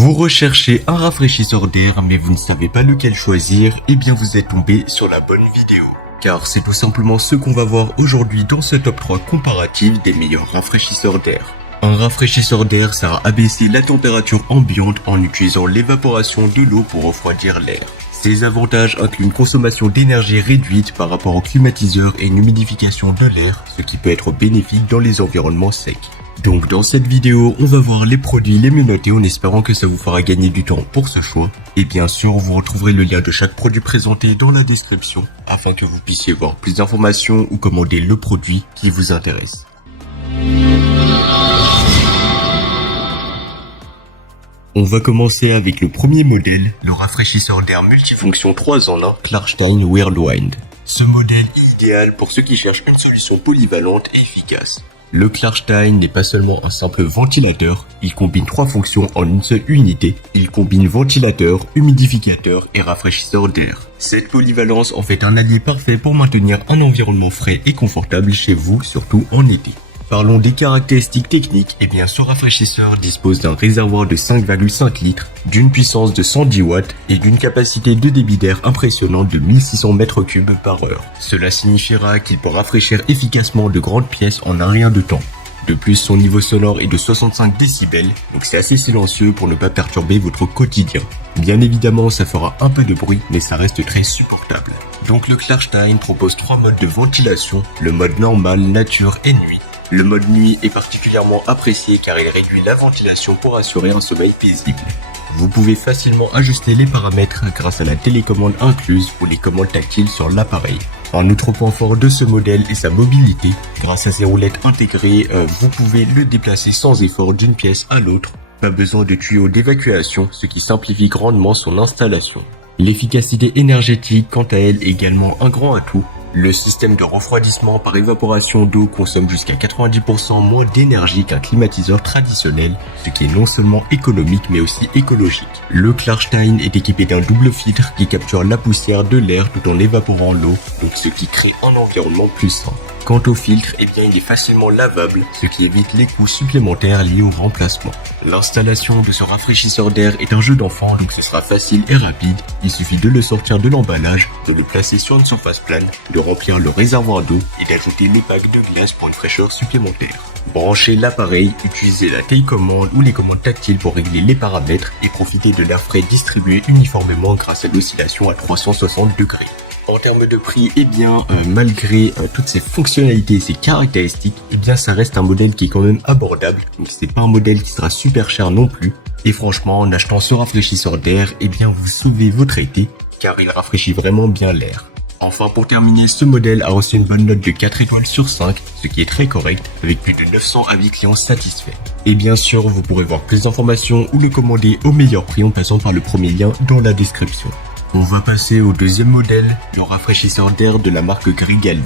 Vous recherchez un rafraîchisseur d'air mais vous ne savez pas lequel choisir, eh bien vous êtes tombé sur la bonne vidéo. Car c'est tout simplement ce qu'on va voir aujourd'hui dans ce top 3 comparatif des meilleurs rafraîchisseurs d'air. Un rafraîchisseur d'air sert à abaisser la température ambiante en utilisant l'évaporation de l'eau pour refroidir l'air. Ces avantages incluent une consommation d'énergie réduite par rapport au climatiseur et une humidification de l'air, ce qui peut être bénéfique dans les environnements secs. Donc dans cette vidéo, on va voir les produits les mieux notés en espérant que ça vous fera gagner du temps pour ce choix. Et bien sûr, vous retrouverez le lien de chaque produit présenté dans la description afin que vous puissiez voir plus d'informations ou commander le produit qui vous intéresse. On va commencer avec le premier modèle, le rafraîchisseur d'air multifonction 3 en 1 Klarstein Whirlwind. Ce modèle est idéal pour ceux qui cherchent une solution polyvalente et efficace. Le Klarstein n'est pas seulement un simple ventilateur, il combine 3 fonctions en une seule unité. Il combine ventilateur, humidificateur et rafraîchisseur d'air. Cette polyvalence en fait un allié parfait pour maintenir un environnement frais et confortable chez vous, surtout en été. Parlons des caractéristiques techniques, et bien ce rafraîchisseur dispose d'un réservoir de 5,5 litres, d'une puissance de 110 watts et d'une capacité de débit d'air impressionnante de 1600 m3 par heure. Cela signifiera qu'il peut rafraîchir efficacement de grandes pièces en un rien de temps. De plus, son niveau sonore est de 65 décibels, donc c'est assez silencieux pour ne pas perturber votre quotidien. Bien évidemment, ça fera un peu de bruit, mais ça reste très supportable. Donc le Klarstein propose 3 modes de ventilation, le mode normal, nature et nuit. Le mode nuit est particulièrement apprécié car il réduit la ventilation pour assurer un sommeil paisible. Vous pouvez facilement ajuster les paramètres grâce à la télécommande incluse ou les commandes tactiles sur l'appareil. Un autre point fort de ce modèle est sa mobilité. Grâce à ses roulettes intégrées, vous pouvez le déplacer sans effort d'une pièce à l'autre. Pas besoin de tuyaux d'évacuation, ce qui simplifie grandement son installation. L'efficacité énergétique, quant à elle, est également un grand atout. Le système de refroidissement par évaporation d'eau consomme jusqu'à 90% moins d'énergie qu'un climatiseur traditionnel, ce qui est non seulement économique mais aussi écologique. Le Klarstein est équipé d'un double filtre qui capture la poussière de l'air tout en évaporant l'eau, donc ce qui crée un environnement plus sain. Quant au filtre, eh bien il est facilement lavable, ce qui évite les coûts supplémentaires liés au remplacement. L'installation de ce rafraîchisseur d'air est un jeu d'enfant, donc ce sera facile et rapide. Il suffit de le sortir de l'emballage, de le placer sur une surface plane, de remplir le réservoir d'eau et d'ajouter les packs de glace pour une fraîcheur supplémentaire. Branchez l'appareil, utilisez la télécommande ou les commandes tactiles pour régler les paramètres et profitez de l'air frais distribué uniformément grâce à l'oscillation à 360 degrés. En termes de prix, eh bien, malgré toutes ces fonctionnalités et ces caractéristiques, eh bien, ça reste un modèle qui est quand même abordable. Donc, c'est pas un modèle qui sera super cher non plus. Et franchement, en achetant ce rafraîchisseur d'air, eh bien, vous sauvez votre été, car il rafraîchit vraiment bien l'air. Enfin, pour terminer, ce modèle a reçu une bonne note de 4 étoiles sur 5, ce qui est très correct, avec plus de 900 avis clients satisfaits. Et bien sûr, vous pourrez voir plus d'informations ou le commander au meilleur prix en passant par le premier lien dans la description. On va passer au deuxième modèle, le rafraîchisseur d'air de la marque Grigali.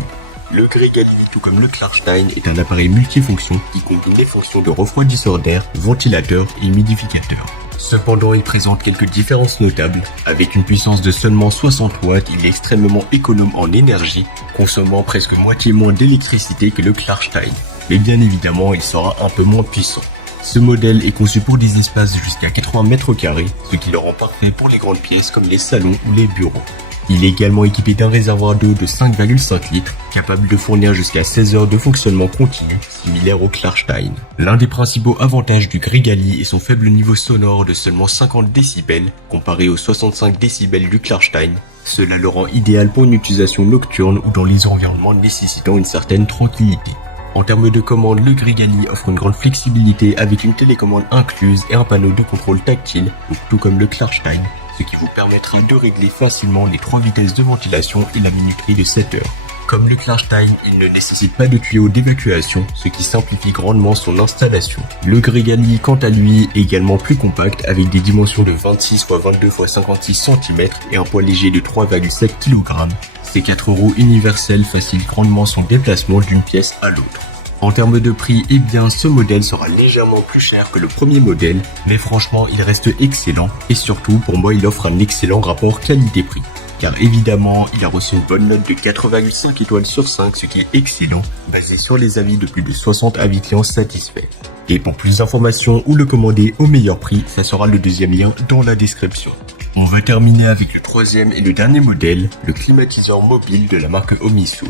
Le Grigali, tout comme le Klarstein, est un appareil multifonction qui combine les fonctions de refroidisseur d'air, ventilateur et humidificateur. Cependant, il présente quelques différences notables. Avec une puissance de seulement 60 watts, il est extrêmement économe en énergie, consommant presque moitié moins d'électricité que le Klarstein. Mais bien évidemment, il sera un peu moins puissant. Ce modèle est conçu pour des espaces jusqu'à 80 m², ce qui le rend parfait pour les grandes pièces comme les salons ou les bureaux. Il est également équipé d'un réservoir d'eau de 5,5 litres, capable de fournir jusqu'à 16 heures de fonctionnement continu, similaire au Klarstein. L'un des principaux avantages du Grigali est son faible niveau sonore de seulement 50 décibels, comparé aux 65 décibels du Klarstein. Cela le rend idéal pour une utilisation nocturne ou dans les environnements nécessitant une certaine tranquillité. En termes de commande, le Grigali offre une grande flexibilité avec une télécommande incluse et un panneau de contrôle tactile, tout comme le Klarstein, ce qui vous permettra de régler facilement les 3 vitesses de ventilation et la minuterie de 7 heures. Comme le Klarstein, il ne nécessite pas de tuyaux d'évacuation, ce qui simplifie grandement son installation. Le Grigali, quant à lui, est également plus compact avec des dimensions de 26 x 22 x 56 cm et un poids léger de 3,7 kg. Ces 4 roues universelles facilitent grandement son déplacement d'une pièce à l'autre. En termes de prix, eh bien ce modèle sera légèrement plus cher que le premier modèle, mais franchement il reste excellent et surtout pour moi il offre un excellent rapport qualité-prix. car évidemment, il a reçu une bonne note de 4,5 étoiles sur 5, ce qui est excellent, basé sur les avis de plus de 60 avis clients satisfaits. Et pour plus d'informations ou le commander au meilleur prix, ça sera le deuxième lien dans la description. On va terminer avec le troisième et le dernier modèle, le climatiseur mobile de la marque Omisun.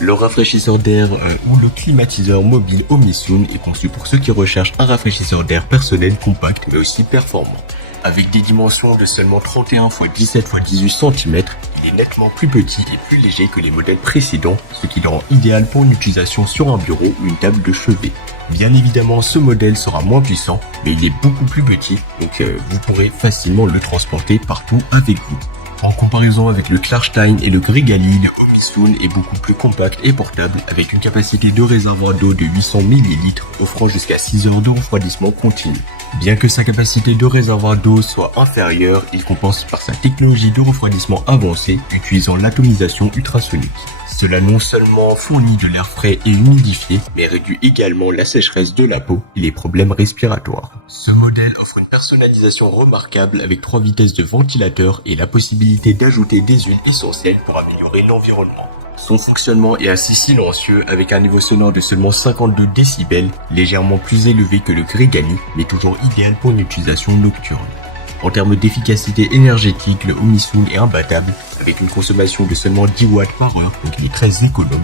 Le rafraîchisseur d'air ou le climatiseur mobile Omisun est conçu pour ceux qui recherchent un rafraîchisseur d'air personnel compact mais aussi performant. Avec des dimensions de seulement 31 x 17 x 18 cm, il est nettement plus petit et plus léger que les modèles précédents, ce qui le rend idéal pour une utilisation sur un bureau ou une table de chevet. Bien évidemment, ce modèle sera moins puissant, mais il est beaucoup plus petit, donc vous pourrez facilement le transporter partout avec vous. En comparaison avec le Klarstein et le Grigali, le Omisun est beaucoup plus compact et portable, avec une capacité de réservoir d'eau de 800 ml, offrant jusqu'à 6 heures de refroidissement continu. Bien que sa capacité de réservoir d'eau soit inférieure, il compense par sa technologie de refroidissement avancée, utilisant l'atomisation ultrasonique. Cela non seulement fournit de l'air frais et humidifié, mais réduit également la sécheresse de la peau et les problèmes respiratoires. Ce modèle offre une personnalisation remarquable avec 3 vitesses de ventilateur et la possibilité d'ajouter des huiles essentielles pour améliorer l'environnement. Son fonctionnement est assez silencieux avec un niveau sonore de seulement 52 décibels, légèrement plus élevé que le Grigali, mais toujours idéal pour une utilisation nocturne. En termes d'efficacité énergétique, le Omisun est imbattable, avec une consommation de seulement 10 watts par heure, donc il est très économe.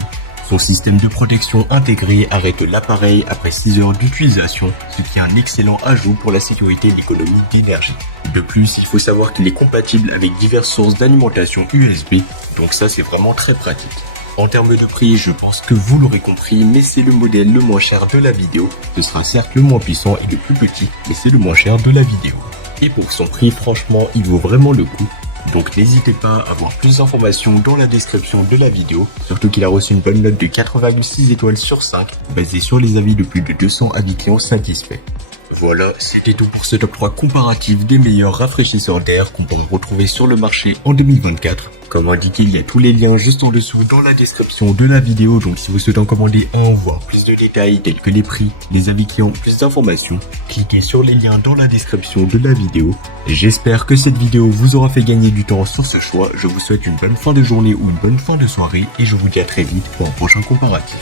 Son système de protection intégré arrête l'appareil après 6 heures d'utilisation, ce qui est un excellent ajout pour la sécurité et l'économie d'énergie. De plus, il faut savoir qu'il est compatible avec diverses sources d'alimentation USB, donc ça c'est vraiment très pratique. En termes de prix, je pense que vous l'aurez compris, mais c'est le modèle le moins cher de la vidéo. Ce sera certes le moins puissant et le plus petit, mais c'est le moins cher de la vidéo. Et pour son prix, franchement, il vaut vraiment le coup. Donc n'hésitez pas à voir plus d'informations dans la description de la vidéo, surtout qu'il a reçu une bonne note de 4,6 étoiles sur 5, basée sur les avis de plus de 200 avis clients satisfaits. Voilà, c'était tout pour ce top 3 comparatif des meilleurs rafraîchisseurs d'air qu'on pourrait retrouver sur le marché en 2024. Comme indiqué, il y a tous les liens juste en dessous dans la description de la vidéo, donc si vous souhaitez en commander un, voir plus de détails tels que les prix, les avis clients, plus d'informations, cliquez sur les liens dans la description de la vidéo. J'espère que cette vidéo vous aura fait gagner du temps sur ce choix. Je vous souhaite une bonne fin de journée ou une bonne fin de soirée et je vous dis à très vite pour un prochain comparatif.